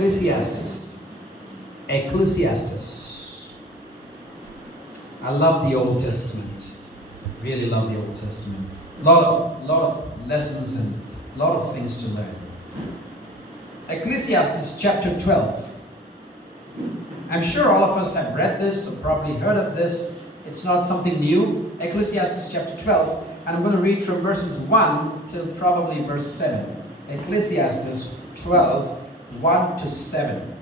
Ecclesiastes. Ecclesiastes. I love the Old Testament. Really love the Old Testament. Lot of lessons and a lot of things to learn. Ecclesiastes chapter 12. I'm sure all of us have read this or probably heard of this. It's not something new. Ecclesiastes chapter 12. And I'm going to read from verses 1 till probably verse 7. Ecclesiastes 12, 1 to 7.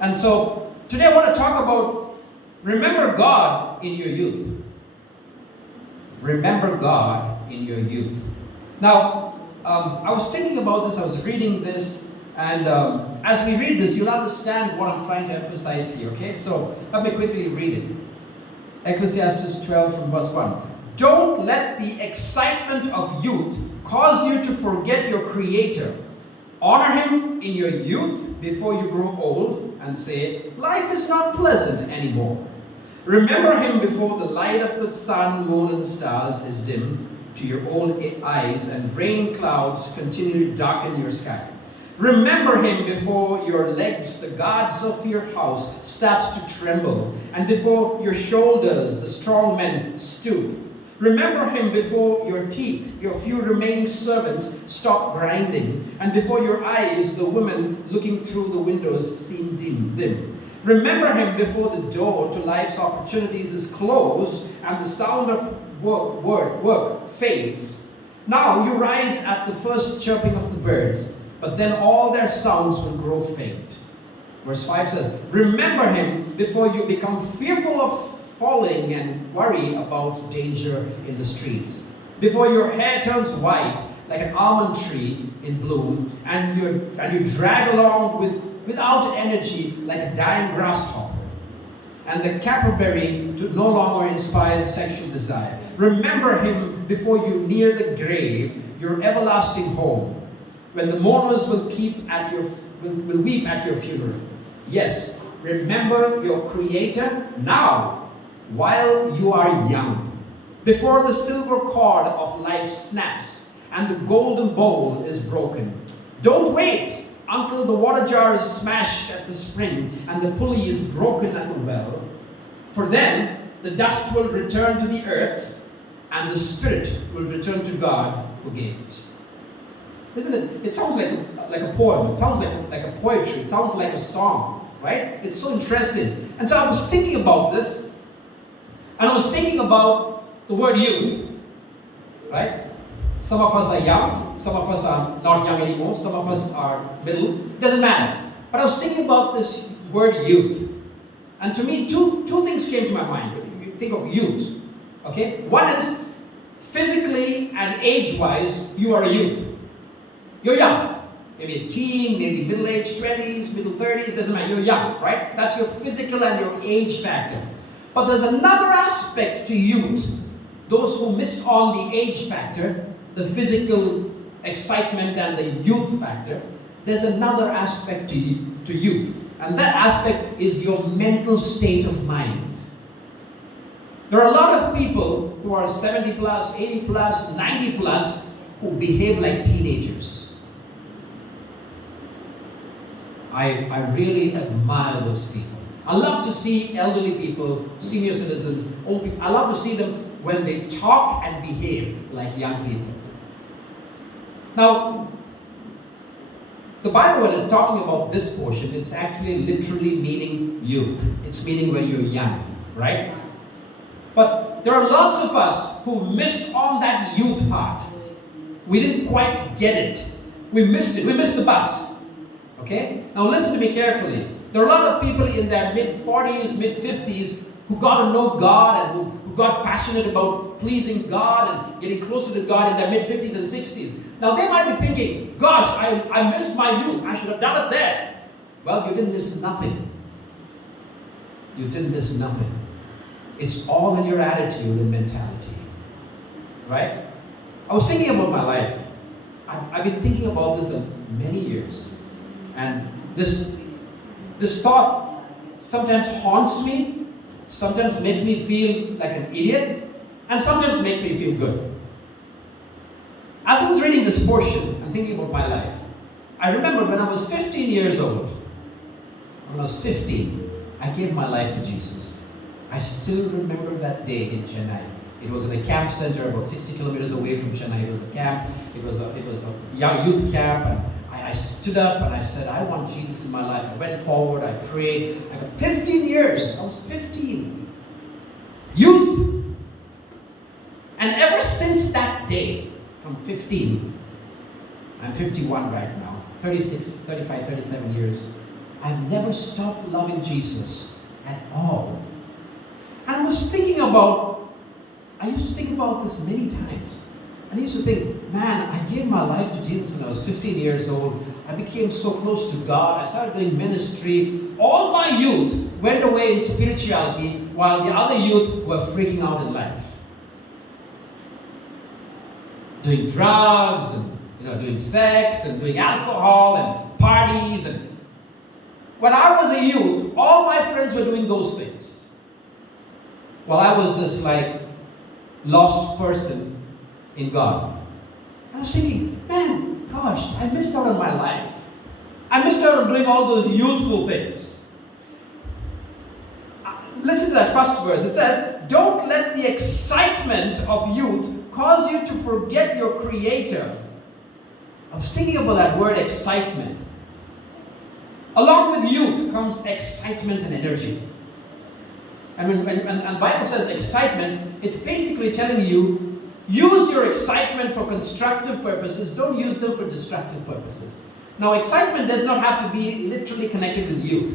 And so today I want to talk about remember God in your youth. Remember God in your youth. Now, I was thinking about this, I was reading this, and as we read this, you'll understand what I'm trying to emphasize here, okay? So let me quickly read it. Ecclesiastes 12 from verse 1. Don't let the excitement of youth cause you to forget your Creator. Honor Him in your youth before you grow old and say, life is not pleasant anymore. Remember Him before the light of the sun, moon, and the stars is dim to your old eyes and rain clouds continue to darken your sky. Remember Him before your legs, the guards of your house, start to tremble, and before your shoulders, the strong men stoop. Remember Him before your teeth, your few remaining servants, stop grinding, and before your eyes, the women looking through the windows seem dim. Remember Him before the door to life's opportunities is closed and the sound of work fades. Now you rise at the first chirping of the birds, but then all their sounds will grow faint. Verse 5 says, remember Him before you become fearful of falling and worry about danger in the streets. Before your hair turns white like an almond tree in bloom, and you drag along without energy like a dying grasshopper, and the caperberry no longer inspires sexual desire. Remember Him before you near the grave, your everlasting home, when the mourners will weep at your funeral. Yes, remember your Creator now, while you are young, before the silver cord of life snaps and the golden bowl is broken. Don't wait until the water jar is smashed at the spring and the pulley is broken at the well. For then the dust will return to the earth and the spirit will return to God who gave it. Isn't it? It sounds like a poem. It sounds like a poetry. It sounds like a song, right? It's so interesting. And so I was thinking about this, and I was thinking about the word youth, right? Some of us are young, some of us are not young anymore, some of us are middle. It doesn't matter. But I was thinking about this word youth. And to me, two things came to my mind when you think of youth. Okay? One is physically and age-wise, you are a youth. You're young. Maybe a teen, maybe middle-aged 20s, middle 30s, doesn't matter. You're young, right? That's your physical and your age factor. But there's another aspect to youth. Those who miss on the age factor, the physical excitement and the youth factor, there's another aspect to youth. And that aspect is your mental state of mind. There are a lot of people who are 70 plus, 80 plus, 90 plus who behave like teenagers. I really admire those people. I love to see elderly people, senior citizens, old people. I love to see them when they talk and behave like young people. Now, the Bible, when it's talking about this portion, it's actually literally meaning youth. It's meaning when you're young, right? But there are lots of us who missed on that youth part. We didn't quite get it. We missed it. We missed the bus. Okay? Now listen to me carefully. There are a lot of people in their mid-40s, mid-50s who got to know God and who got passionate about pleasing God and getting closer to God in their mid-50s and 60s. Now they might be thinking, gosh, I missed my youth. I should have done it there. Well, you didn't miss nothing. You didn't miss nothing. It's all in your attitude and mentality. Right? I was thinking about my life. I've been thinking about this for many years. And this thought sometimes haunts me, sometimes makes me feel like an idiot, and sometimes makes me feel good. As I was reading this portion and thinking about my life, I remember when I was 15 years old, when I was 15, I gave my life to Jesus. I still remember that day in Chennai. It was in a camp center about 60 kilometers away from Chennai. It was a camp. It was a young youth camp. And I stood up and I said, I want Jesus in my life. I went forward. I prayed. I got 15 years. I was 15. Youth. And ever since that day, from 15, I'm 51 right now, 36, 35, 37 years, I've never stopped loving Jesus at all. And I was thinking about, I used to think about this many times. And I used to think, man, I gave my life to Jesus when I was 15 years old. I became so close to God. I started doing ministry. All my youth went away in spirituality while the other youth were freaking out in life. Doing drugs and doing sex and doing alcohol and parties. And when I was a youth, all my friends were doing those things. While I was this lost person in God. I was thinking, man, gosh, I missed out on my life. I missed out on doing all those youthful things. Listen to that first verse. It says, don't let the excitement of youth cause you to forget your Creator. I was thinking about that word excitement. Along with youth comes excitement and energy. And when the Bible says excitement, it's basically telling you, use your excitement for constructive purposes, don't use them for destructive purposes. Now, excitement does not have to be literally connected with youth.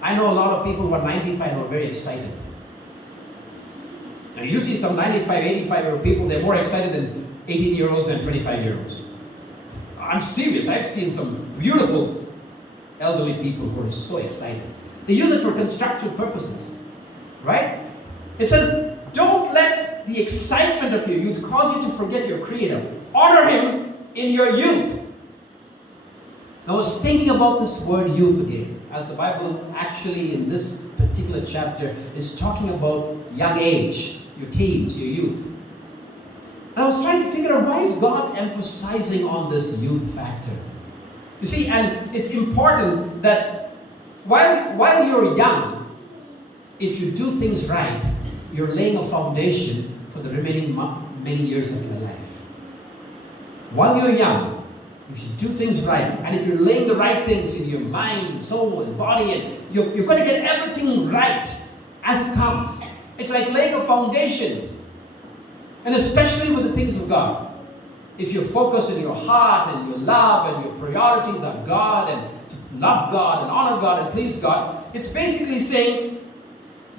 I know a lot of people who are 95 who are very excited. Now, you see some 95, 85-year-old people, they're more excited than 18-year-olds and 25-year-olds. I'm serious. I've seen some beautiful elderly people who are so excited. They use it for constructive purposes, right? It says, don't let the excitement of your youth cause you to forget your Creator. Honor Him in your youth. Now, I was thinking about this word youth again, as the Bible actually in this particular chapter is talking about young age, your teens, your youth. And I was trying to figure out, why is God emphasizing on this youth factor? You see, and it's important that while you're young, if you do things right, you're laying a foundation for the remaining many years of your life. While you're young, if you do things right, and if you're laying the right things in your mind, soul, and body, and you're going to get everything right as it comes. It's like laying a foundation. And especially with the things of God. If you're focused in your heart and your love and your priorities are God and to love God and honor God and please God, it's basically saying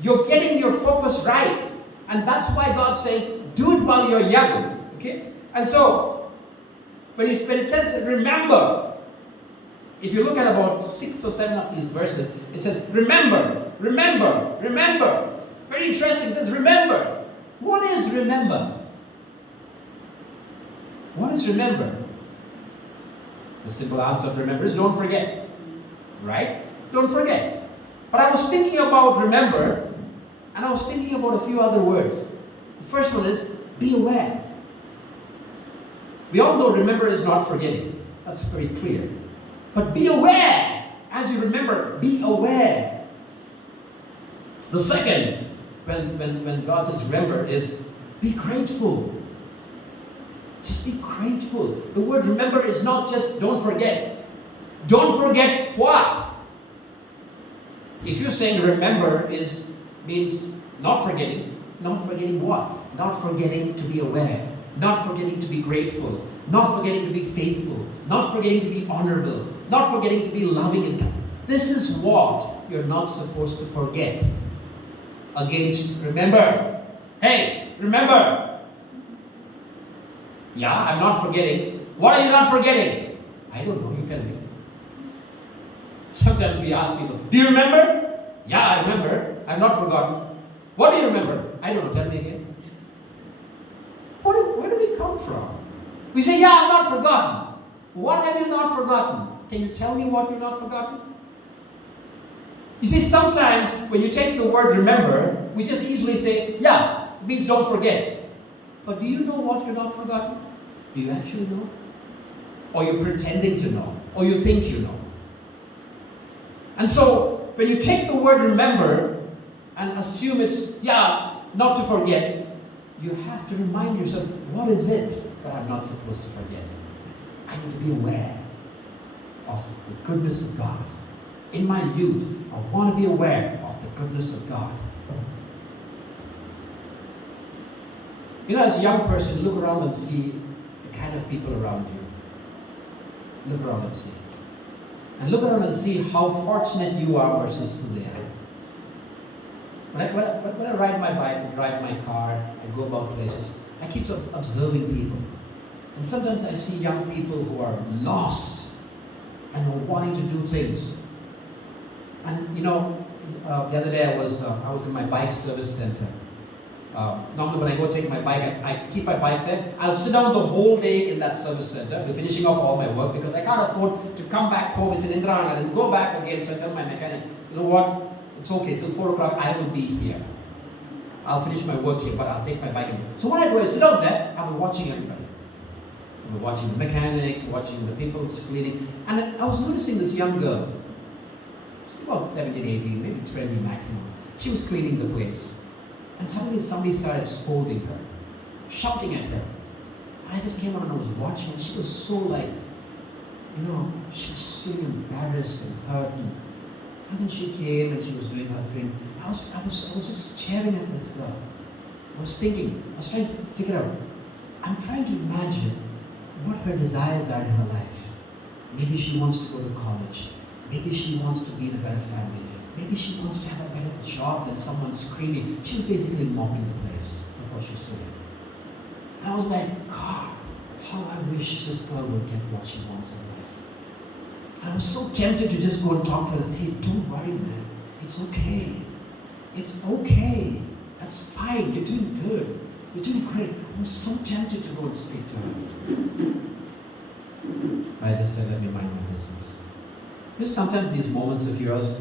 you're getting your focus right. And that's why God's saying, do it while you're young. Okay? And so, when it says remember, if you look at about 6 or 7 of these verses, it says remember, remember, remember. Very interesting. It says remember. What is remember? What is remember? The simple answer of remember is don't forget. Right? Don't forget. But I was thinking about remember, and I was thinking about a few other words. The first one is be aware. We all know remember is not forgetting. That's very clear. But be aware. As you remember, be aware. The second, when God says remember, is be grateful. Just be grateful. The word remember is not just don't forget. Don't forget what? If you're saying remember means not forgetting what? Not forgetting to be aware. Not forgetting to be grateful. Not forgetting to be faithful. Not forgetting to be honorable. Not forgetting to be loving and kind. This is what you're not supposed to forget. Against remember. Hey, remember. Yeah, I'm not forgetting. What are you not forgetting? I don't know, you tell me. Sometimes we ask people, do you remember? Yeah, I remember. I've not forgotten. What do you remember? I don't know, tell me again. Where do we come from? We say, yeah, I've not forgotten. What have you not forgotten? Can you tell me what you've not forgotten? You see, sometimes when you take the word remember, we just easily say, yeah, it means don't forget. But do you know what you're not forgotten? Do you actually know? Or you're pretending to know? Or you think you know? And so, when you take the word remember and assume it's, not to forget, you have to remind yourself, what is it that I'm not supposed to forget? I need to be aware of the goodness of God. In my youth, I want to be aware of the goodness of God. As a young person, look around and see the kind of people around you. Look around and see. And look around and see how fortunate you are versus who they are. When I ride my bike, drive my car, I go about places, I keep observing people. And sometimes I see young people who are lost and who are wanting to do things. And the other day I was in my bike service center. Normally when I go take my bike, I keep my bike there. I'll sit down the whole day in that service center. We're finishing off all my work because I can't afford to come back home. It's in Indira and go back again. So I tell my mechanic, you know what? It's okay, till 4 o'clock I will be here. I'll finish my work here, but I'll take my bike and go. So when I go, I sit down there, I'll be watching everybody. I'll be watching the mechanics, watching the people cleaning. And I was noticing this young girl. She was 17, 18, maybe 20 maximum. She was cleaning the place. And suddenly somebody started scolding her, shouting at her. And I just came out and I was watching, and she was so she was feeling embarrassed and hurt. And then she came and she was doing her thing. I was just staring at this girl. I was thinking, I was trying to figure out, I'm trying to imagine what her desires are in her life. Maybe she wants to go to college. Maybe she wants to be in a better family. Maybe she wants to have a better job than someone screaming. She was basically mopping the place. That's what she was doing. And I was like, God, how I wish this girl would get what she wants in life. I was so tempted to just go and talk to her and say, hey, don't worry, man. It's okay. It's okay. That's fine. You're doing good. You're doing great. I was so tempted to go and speak to her. I just said, let me mind my business. Sometimes these moments of yours,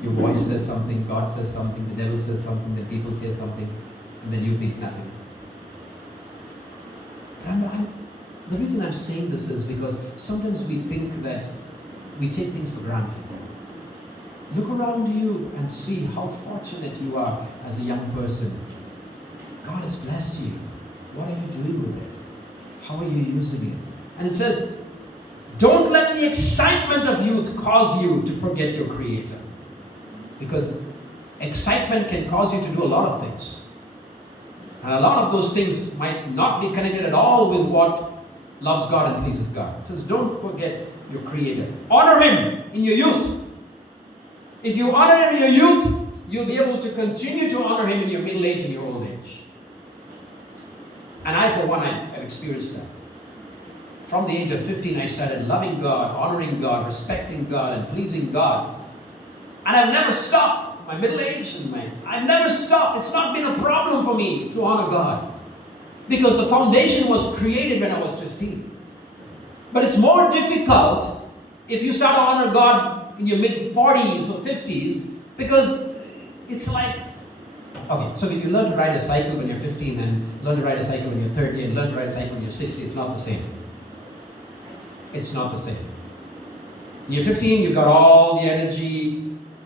your voice says something, God says something, the devil says something, the people say something, and then you think nothing. The reason I'm saying this is because sometimes we think that we take things for granted. Look around you and see how fortunate you are as a young person. God has blessed you. What are you doing with it? How are you using it? And it says, don't let the excitement of youth cause you to forget your Creator. Because excitement can cause you to do a lot of things. And a lot of those things might not be connected at all with what loves God and pleases God. It says, don't forget your Creator. Honor Him in your youth. If you honor Him in your youth, you'll be able to continue to honor Him in your middle age and your old age. And I, for one, I've experienced that. From the age of 15, I started loving God, honoring God, respecting God, and pleasing God. And I've never stopped. My middle age and I've never stopped. It's not been a problem for me to honor God. Because the foundation was created when I was 15. But it's more difficult if you start to honor God in your mid-40s or 50s, because it's like, okay, so when you learn to ride a cycle when you're 15 and learn to ride a cycle when you're 30 and learn to ride a cycle when you're 60, it's not the same. It's not the same. When you're 15, you've got all the energy,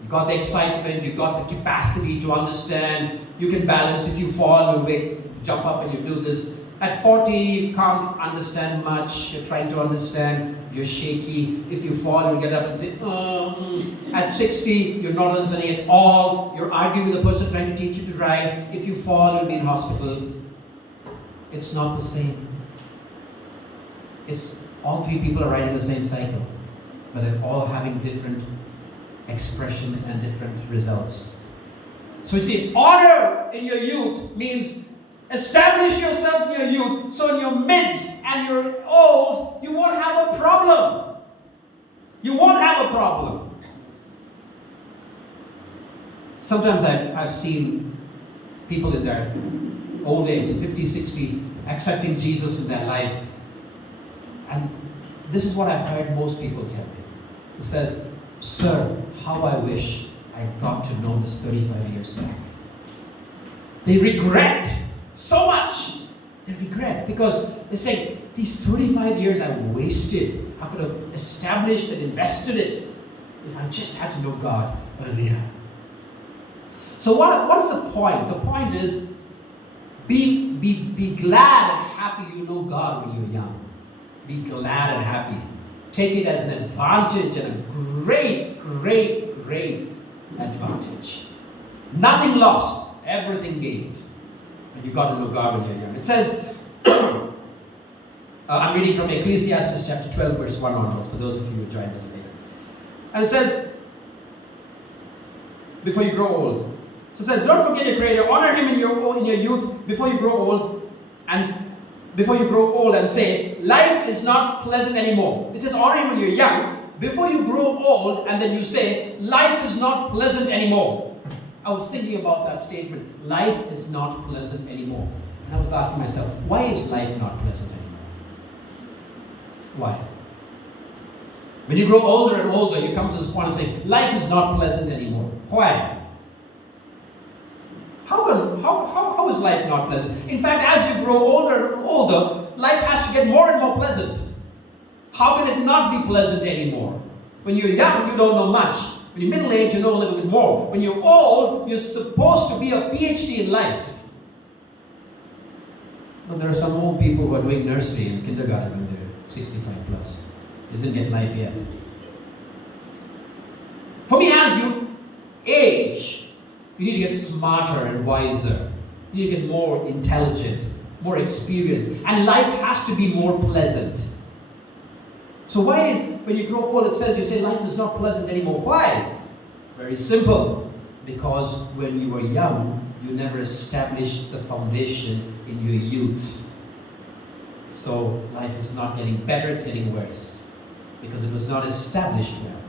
you got the excitement, you got the capacity to understand, you can balance. If you fall, you wake, jump up and you do this. At 40, you can't understand much, you're trying to understand, you're shaky. If you fall, you get up and say, At 60, you're not understanding at all, you're arguing with the person trying to teach you to ride. If you fall, you'll be in hospital. It's not the same. It's all three people are riding the same cycle, but they're all having different expressions and different results. So you see, honor in your youth means establish yourself in your youth, so in your mids and your old, you won't have a problem. You won't have a problem. Sometimes I've seen people in their old age, 50, 60, accepting Jesus in their life. And this is what I've heard most people tell me. They said, "Sir, how I wish I got to know this 35 years back." They regret so much. They regret because they say, these 35 years I wasted. I could have established and invested it if I just had to know God earlier. So what is the point? The point is, be glad and happy you know God when you're young. Be glad and happy. Take it as an advantage, and a great, great, great advantage. Nothing lost, everything gained. And you've got to know God when you're young. It says, I'm reading from Ecclesiastes chapter 12, verse 1 onwards, for those of you who joined us later. And it says, before you grow old. So it says, don't forget your Creator, honor Him in your youth, before you grow old, and say, life is not pleasant anymore. It says, honor Him when you're young, before you grow old, and then you say, life is not pleasant anymore. I was thinking about that statement, life is not pleasant anymore. And I was asking myself, why is life not pleasant anymore? Why? When you grow older and older, you come to this point and say, life is not pleasant anymore. Why? How is life not pleasant? In fact, as you grow older and older, life has to get more and more pleasant. How can it not be pleasant anymore? When you're young, you don't know much. When you're middle age, you know a little bit more. When you're old, you're supposed to be a PhD in life. But there are some old people who are doing nursery and kindergarten when they're 65 plus. They didn't get life yet. For me, as you age, you need to get smarter and wiser. You need to get more intelligent, more experienced. And life has to be more pleasant. So why is, when you grow old, it says, you say life is not pleasant anymore. Why? Very simple. Because when you were young, you never established the foundation in your youth. So life is not getting better, it's getting worse. Because it was not established well.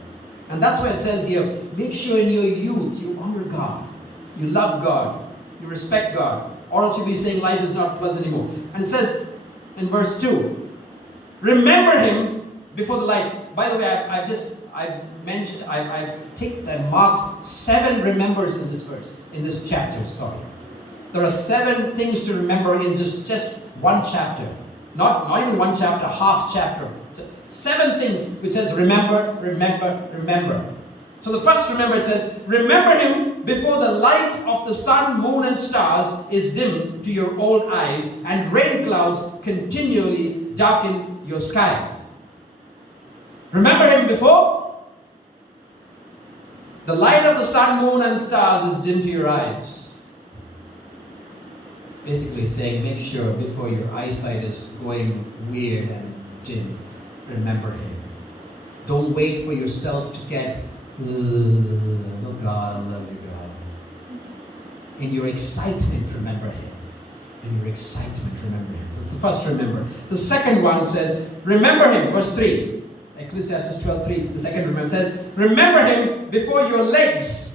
And that's why it says here, make sure in your youth you honor God. You love God. You respect God. Or else you'll be saying life is not pleasant anymore. And it says in verse 2, remember Him before the light. By the way, I've marked 7 remembers in this verse, in this chapter, sorry. There are 7 things to remember in just one chapter. Not even one chapter, half chapter. 7 things which says remember, remember, remember. So the first remember, it says, remember Him before the light of the sun, moon and stars is dim to your old eyes and rain clouds continually darken your sky. Remember Him before the light of the sun, moon and stars is dim to your eyes. Basically saying, make sure before your eyesight is going weird and dim, remember Him. Don't wait for yourself to get, oh God, I love you, God. In your excitement, remember Him. In your excitement, remember Him. That's the first remember. The second one says, remember Him, verse 3. Ecclesiastes 12:3, the second remember says, remember Him before your legs.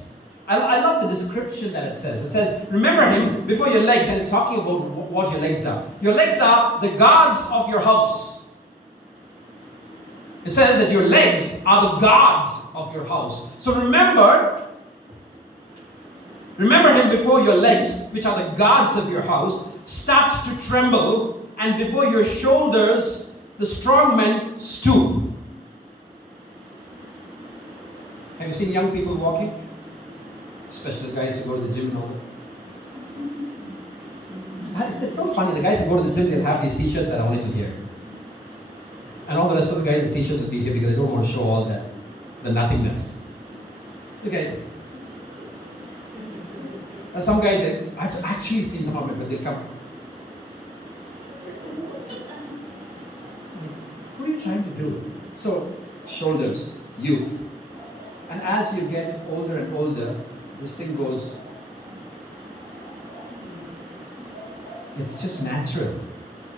I love the description that it says. It says, remember Him before your legs, and it's talking about what your legs are. Your legs are the guards of your house. It says that your legs are the guards of your house. So remember Him before your legs, which are the guards of your house, start to tremble, and before your shoulders, the strong men stoop. Have you seen young people walking? Especially the guys who go to the gym and all that. It's so funny. The guys who go to the gym, they'll have these t-shirts that are only to here. And all the rest of the guys' t-shirts will be here because they don't want to show all that, the nothingness. Okay. Some guys, I've actually seen some of them, but they come. What are you trying to do? So, shoulders, youth. And as you get older and older, this thing goes, it's just natural.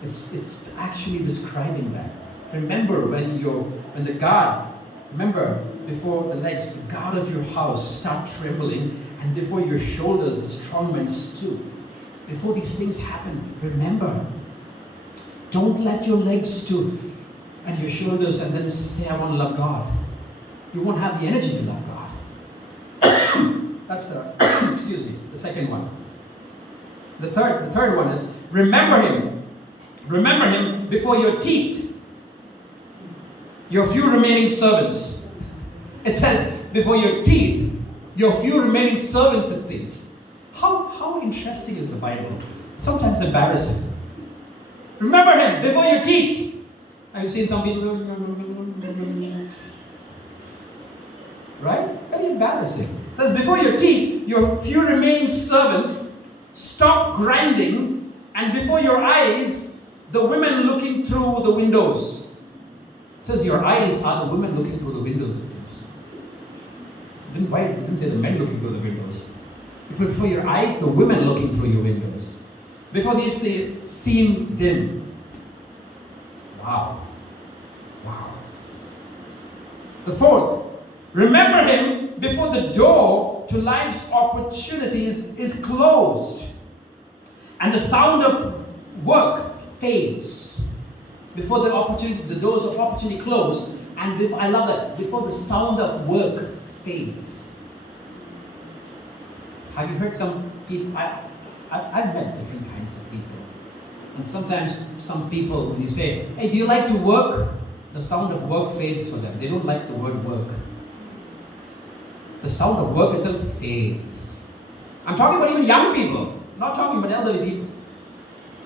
It's actually describing that. Remember when the guard, remember before the legs, the guard of your house start trembling, and before your shoulders, the strong men stoop. Before these things happen, remember. Don't let your legs stoop and your shoulders and then say, I want to love God. You won't have the energy to love God. That's the second one. The third one is, remember Him. Remember Him before your teeth, your few remaining servants. It says, before your teeth, your few remaining servants, it seems. How interesting is the Bible? Sometimes embarrassing. Remember him before your teeth. Have you seen some people? Right? Very embarrassing. It says, before your teeth, your few remaining servants, stop grinding, and before your eyes, the women looking through the windows. It says your eyes are the women looking through the windows, it seems. It didn't say the men looking through the windows. Before your eyes, the women looking through your windows. Before these, they seem dim. Wow. Wow. The fourth, remember him before the door to life's opportunities is closed and the sound of work fades. Before the doors of opportunity close, and I love that, before the sound of work fades. Have you heard some people? I've met different kinds of people. And sometimes some people, when you say, hey, do you like to work? The sound of work fades for them. They don't like the word work. The sound of work itself fades. I'm talking about even young people, not talking about elderly people.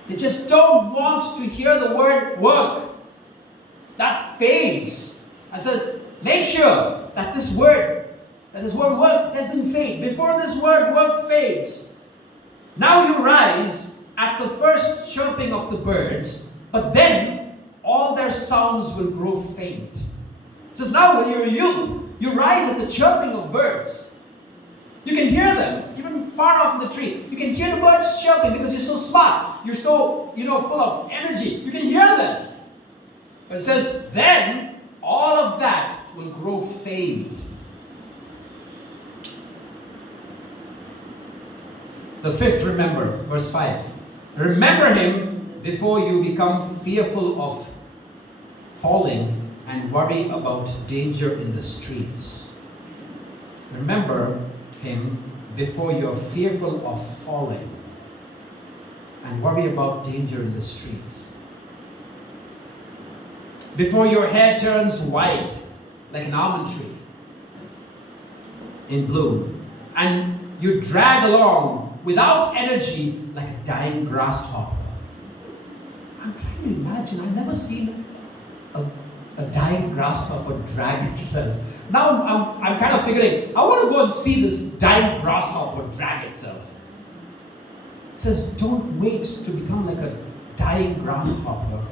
They just don't want to hear the word work. That fades. And says, make sure that this word work doesn't fade. Before this word work fades, now you rise at the first chirping of the birds, but then all their sounds will grow faint. It says now when you're a youth, you rise at the chirping of birds. You can hear them, even far off in the tree. You can hear the birds chirping because you're so smart. You're so, full of energy. You can hear them. But it says, then all of that will grow faint. The fifth, remember, verse 5. Remember him before you become fearful of falling and worry about danger in the streets. Remember him before you're fearful of falling and worry about danger in the streets. Before your hair turns white like an almond tree in bloom and you drag along without energy like a dying grasshopper. I'm trying to imagine, I've never seen a dying grasshopper drag itself. Now I'm kind of figuring, I want to go and see this dying grasshopper drag itself. It says, don't wait to become like a dying grasshopper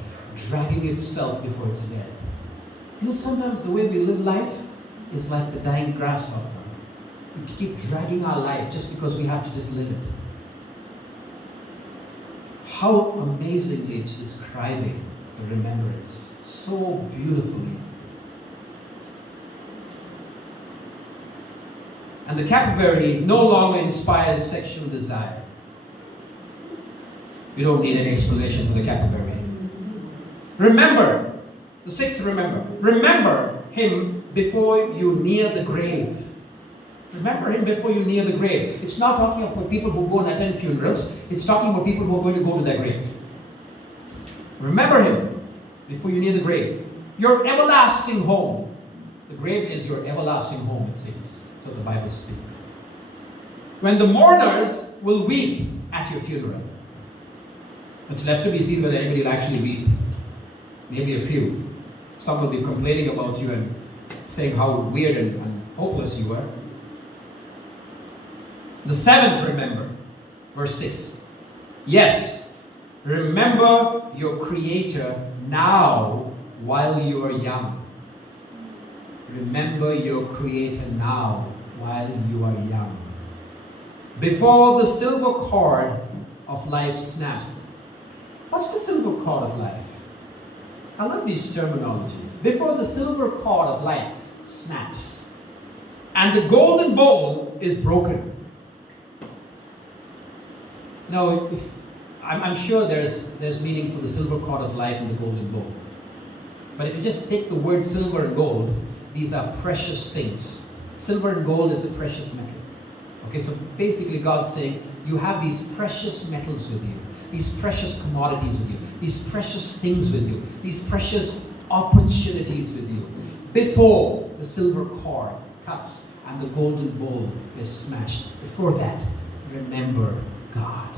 dragging itself before its death. Sometimes the way we live life is like the dying grasshopper. We keep dragging our life just because we have to just live it. How amazingly it's describing the remembrance. So beautifully. And the capybara no longer inspires sexual desire. We don't need any explanation for the capybara. Remember, the sixth remember him before you near the grave. Remember him before you near the grave. It's not talking about people who go and attend funerals. It's talking about people who are going to go to their grave. Remember him before you near the grave. Your everlasting home. The grave is your everlasting home, it seems. So the Bible speaks. When the mourners will weep at your funeral. It's left to be seen whether anybody will actually weep. Maybe a few. Some will be complaining about you and saying how weird and hopeless you were. The seventh, remember, verse 6. Yes, remember your Creator now while you are young. Remember your Creator now while you are young. Before the silver cord of life snaps. What's the silver cord of life? I love these terminologies. Before the silver cord of life snaps and the golden bowl is broken. Now, I'm sure there's meaning for the silver cord of life and the golden bowl. But if you just take the word silver and gold, these are precious things. Silver and gold is a precious metal. Okay, so basically God's saying, you have these precious metals with you, these precious commodities with you, these precious things with you, these precious opportunities with you. Before the silver cord cuts and the golden bowl is smashed. Before that, remember God.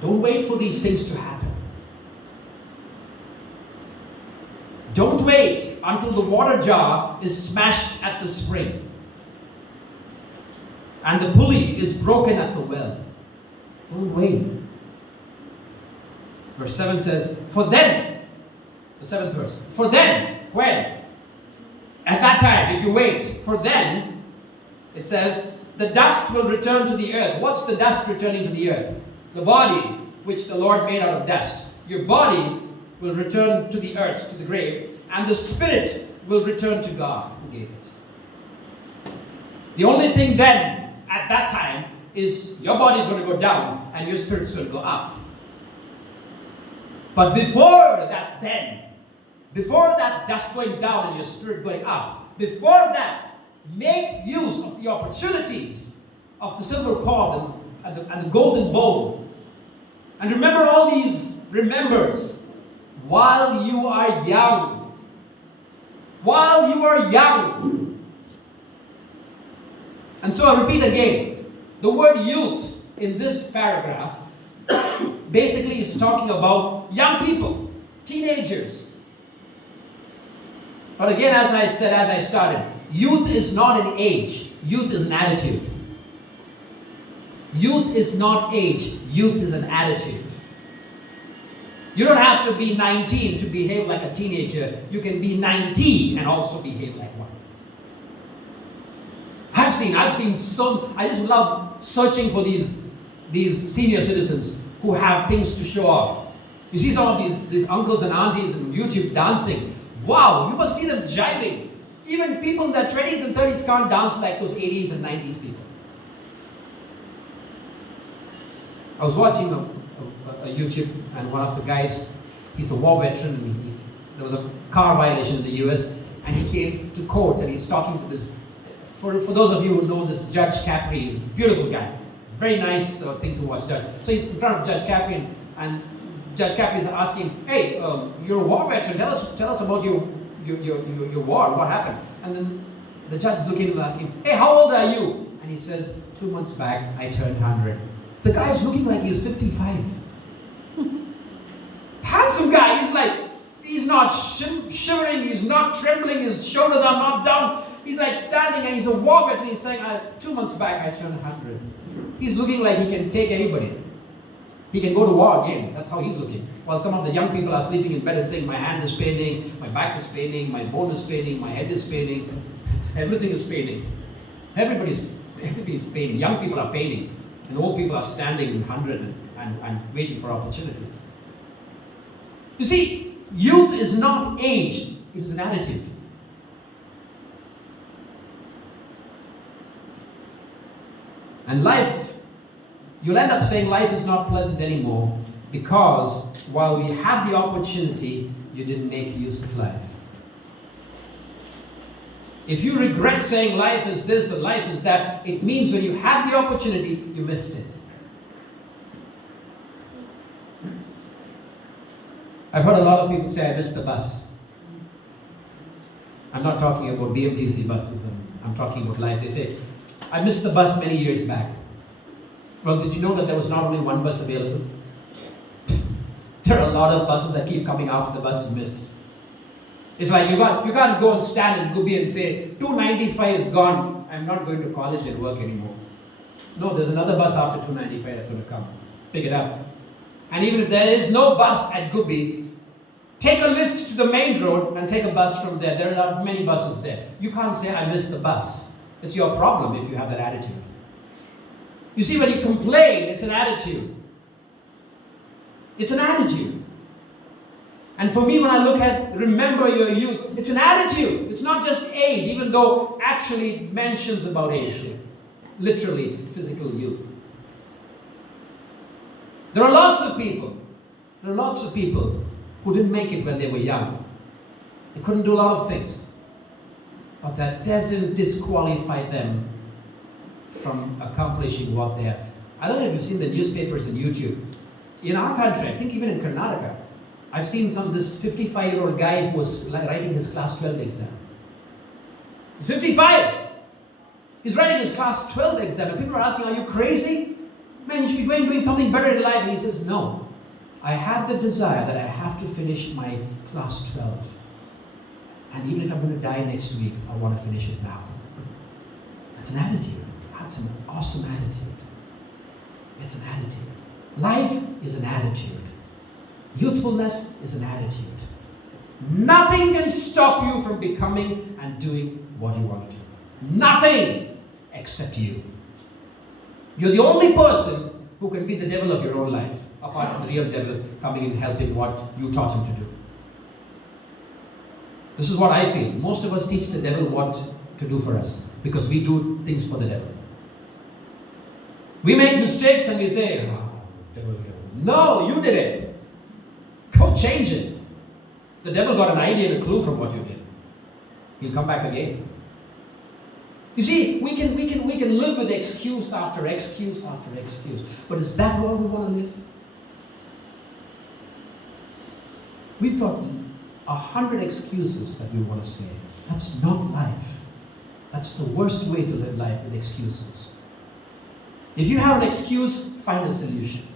Don't wait for these things to happen. Don't wait until the water jar is smashed at the spring and the pulley is broken at the well. Don't wait. Verse 7 says, for then, the 7th verse, for then, when? At that time, if you wait, for then, it says, the dust will return to the earth. What's the dust returning to the earth? The body, which the Lord made out of dust. Your body will return to the earth, to the grave, and the spirit will return to God who gave it. The only thing then, at that time, is your body is going to go down and your spirit's going to go up. But before that then, before that dust going down and your spirit going up, before that, make use of the opportunities of the silver cord and the golden bowl. And remember all these remembers while you are young. While you are young. And so I repeat again, the word youth in this paragraph basically is talking about young people, teenagers. But again, as I said, as I started, youth is not an age, youth is an attitude. Youth is not age, youth is an attitude. You don't have to be 19 to behave like a teenager. You can be 19 and also behave like one. I've seen some, I just love searching for these senior citizens who have things to show off. You see some of these uncles and aunties on YouTube dancing. Wow, you must see them jiving. Even people in their 20s and 30s can't dance like those 80s and 90s people. I was watching a YouTube, and one of the guys, he's a war veteran, and there was a car violation in the US, and he came to court and he's talking to this, for those of you who know this Judge Capri, he's a beautiful guy. Very nice thing to watch, Judge. So he's in front of Judge Capri, and Judge Capri is asking, hey, you're a war veteran, tell us about your war, what happened? And then the judge is looking at him and asking, hey, how old are you? And he says, 2 months back, I turned 100. The guy's looking like he's 55. Handsome guy, he's not shivering, he's not trembling, his shoulders are not down. He's like standing and he's a war veteran. He's saying, 2 months back I turned 100. He's looking like he can take anybody. He can go to war again. That's how he's looking. While some of the young people are sleeping in bed and saying, my hand is paining, my back is paining, my bone is paining, my head is paining. Everything is paining. Everybody's paining. Young people are paining. And old people are standing in 100 and waiting for opportunities. You see, youth is not age, it is an attitude. And life, you'll end up saying life is not pleasant anymore because while we had the opportunity, you didn't make use of life. If you regret saying life is this and life is that, it means when you had the opportunity, you missed it. I've heard a lot of people say, I missed the bus. I'm not talking about BMTC buses, I'm talking about life. They say, I missed the bus many years back. Well, did you know that there was not only one bus available? There are a lot of buses that keep coming after the bus you missed. It's like you can't go and stand in Gubi and say, 295 is gone, I'm not going to college and work anymore. No, there's another bus after 295 that's going to come. Pick it up. And even if there is no bus at Gubi, take a lift to the main road and take a bus from there. There are many buses there. You can't say, I missed the bus. It's your problem if you have that attitude. You see, when you complain, it's an attitude. It's an attitude. And for me, when I look at remember your youth, it's an attitude. It's not just age, even though actually it mentions about age here. Literally, physical youth. There are lots of people who didn't make it when they were young. They couldn't do a lot of things. But that doesn't disqualify them from accomplishing what they are. I don't know if you've seen the newspapers and YouTube. In our country, I think even in Karnataka, I've seen this 55-year-old guy who was writing his class 12 exam. He's 55. He's writing his class 12 exam, and people are asking, are you crazy? Man, you should be going doing something better in life. And he says, no. I had the desire that I have to finish my class 12. And even if I'm going to die next week, I want to finish it now. That's an attitude. That's an awesome attitude. It's an attitude. Life is an attitude. Youthfulness is an attitude. Nothing can stop you from becoming and doing what you want to do. Nothing except you. You're the only person who can be the devil of your own life, apart from the real devil coming and helping what you taught him to do. This is what I feel. Most of us teach the devil what to do for us because we do things for the devil. We make mistakes and we say, oh, devil. No, you did it. Go change it. The devil got an idea and a clue from what you did. He'll come back again. You see, we can live with excuse after excuse after excuse. But is that what we want to live? We've got 100 excuses that we want to say. That's not life. That's the worst way to live life, with excuses. If you have an excuse, find a solution.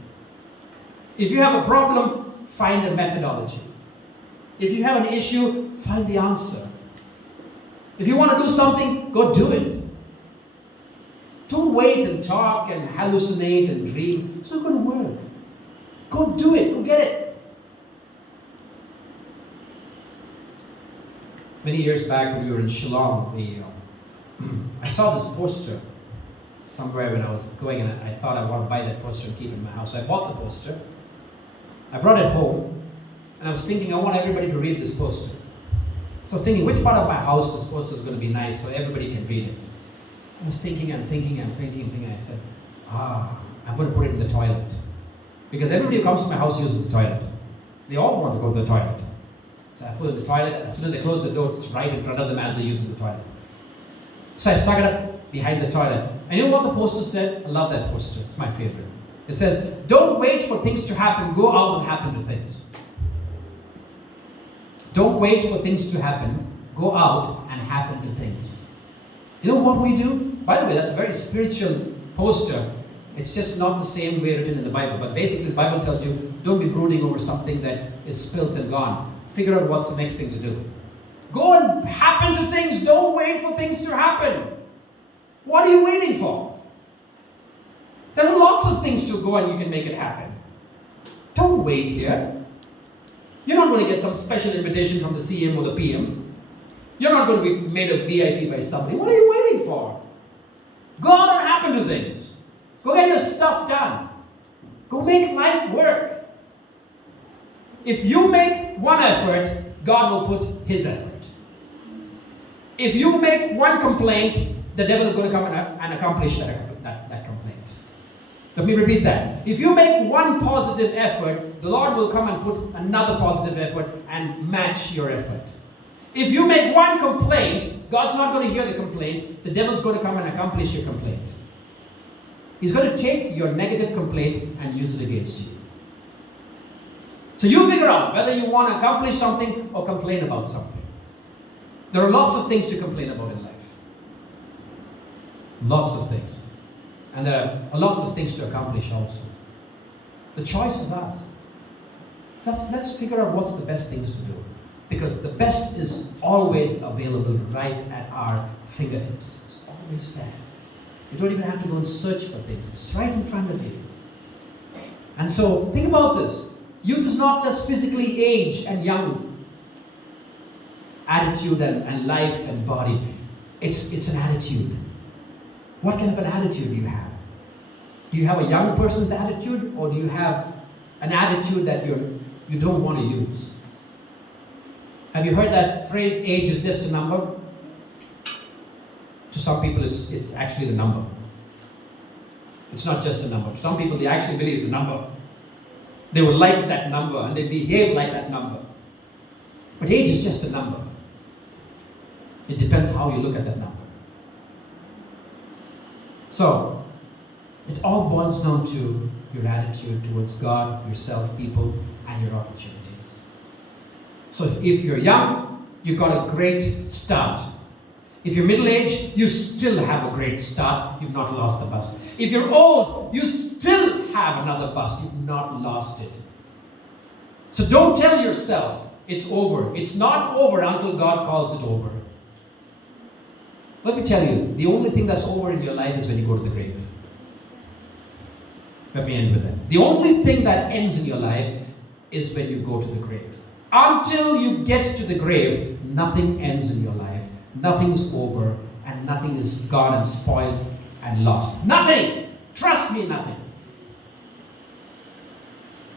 If you have a problem, find a methodology. If you have an issue, find the answer. If you want to do something, go do it. Don't wait and talk and hallucinate and dream. It's not going to work. Go do it. Go get it. Many years back when we were in Shillong, I saw this poster somewhere when I was going, and I thought I want to buy that poster and keep it in my house. So I bought the poster. I brought it home, and I was thinking I want everybody to read this poster. So I was thinking, which part of my house this poster is going to be nice so everybody can read it. I was thinking. I said, I'm going to put it in the toilet. Because everybody who comes to my house uses the toilet. They all want to go to the toilet. So I put it in the toilet. As soon as they close the door, it's right in front of them as they use the toilet. So I stuck it up behind the toilet. And you know what the poster said? I love that poster. It's my favorite. It says, don't wait for things to happen. Go out and happen to things. Don't wait for things to happen. Go out and happen to things. You know what we do? By the way, that's a very spiritual poster. It's just not the same way written in the Bible. But basically, the Bible tells you, don't be brooding over something that is spilt and gone. Figure out what's the next thing to do. Go and happen to things. Don't wait for things to happen. What are you waiting for? There are lots of things to go and you can make it happen. Don't wait here. You're not going to get some special invitation from the CM or the PM. You're not going to be made a VIP by somebody. What are you waiting for? Go out and happen to things. Go get your stuff done. Go make life work. If you make one effort, God will put His effort. If you make one complaint, the devil is going to come and accomplish that complaint. Let me repeat that. If you make one positive effort, the Lord will come and put another positive effort and match your effort. If you make one complaint, God's not going to hear the complaint. The devil's going to come and accomplish your complaint. He's going to take your negative complaint and use it against you. So you figure out whether you want to accomplish something or complain about something. There are lots of things to complain about in life. Lots of things. And there are lots of things to accomplish also. The choice is ours. Let's figure out what's the best things to do. Because the best is always available right at our fingertips. It's always there. You don't even have to go and search for things. It's right in front of you. And so think about this. Youth is not just physically age and young. Attitude and life and body. It's an attitude. What kind of an attitude do you have? Do you have a young person's attitude, or do you have an attitude that you don't want to use? Have you heard that phrase, age is just a number? To some people, it's actually the number. It's not just a number. To some people, they actually believe it's a number. They would like that number and they behave like that number. But age is just a number. It depends how you look at that number. So, it all boils down to your attitude towards God, yourself, people, and your opportunities. So if you're young, you've got a great start. If you're middle-aged, you still have a great start. You've not lost the bus. If you're old, you still have another bus. You've not lost it. So don't tell yourself it's over. It's not over until God calls it over. Let me tell you, the only thing that's over in your life is when you go to the grave. Let me end with that. The only thing that ends in your life is when you go to the grave. Until you get to the grave, nothing ends in your life. Nothing is over, and nothing is gone and spoiled and lost. Nothing! Trust me, nothing.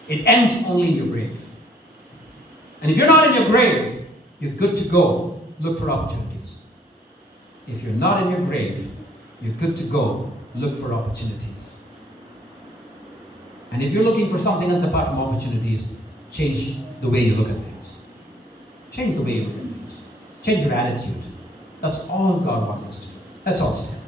It ends only in your grave. And if you're not in your grave, you're good to go. Look for opportunities. If you're not in your grave, you're good to go. Look for opportunities. And if you're looking for something else apart from opportunities, change the way you look at things. Change the way you look at things. Change your attitude. That's all God wants us to do. Let's all stand.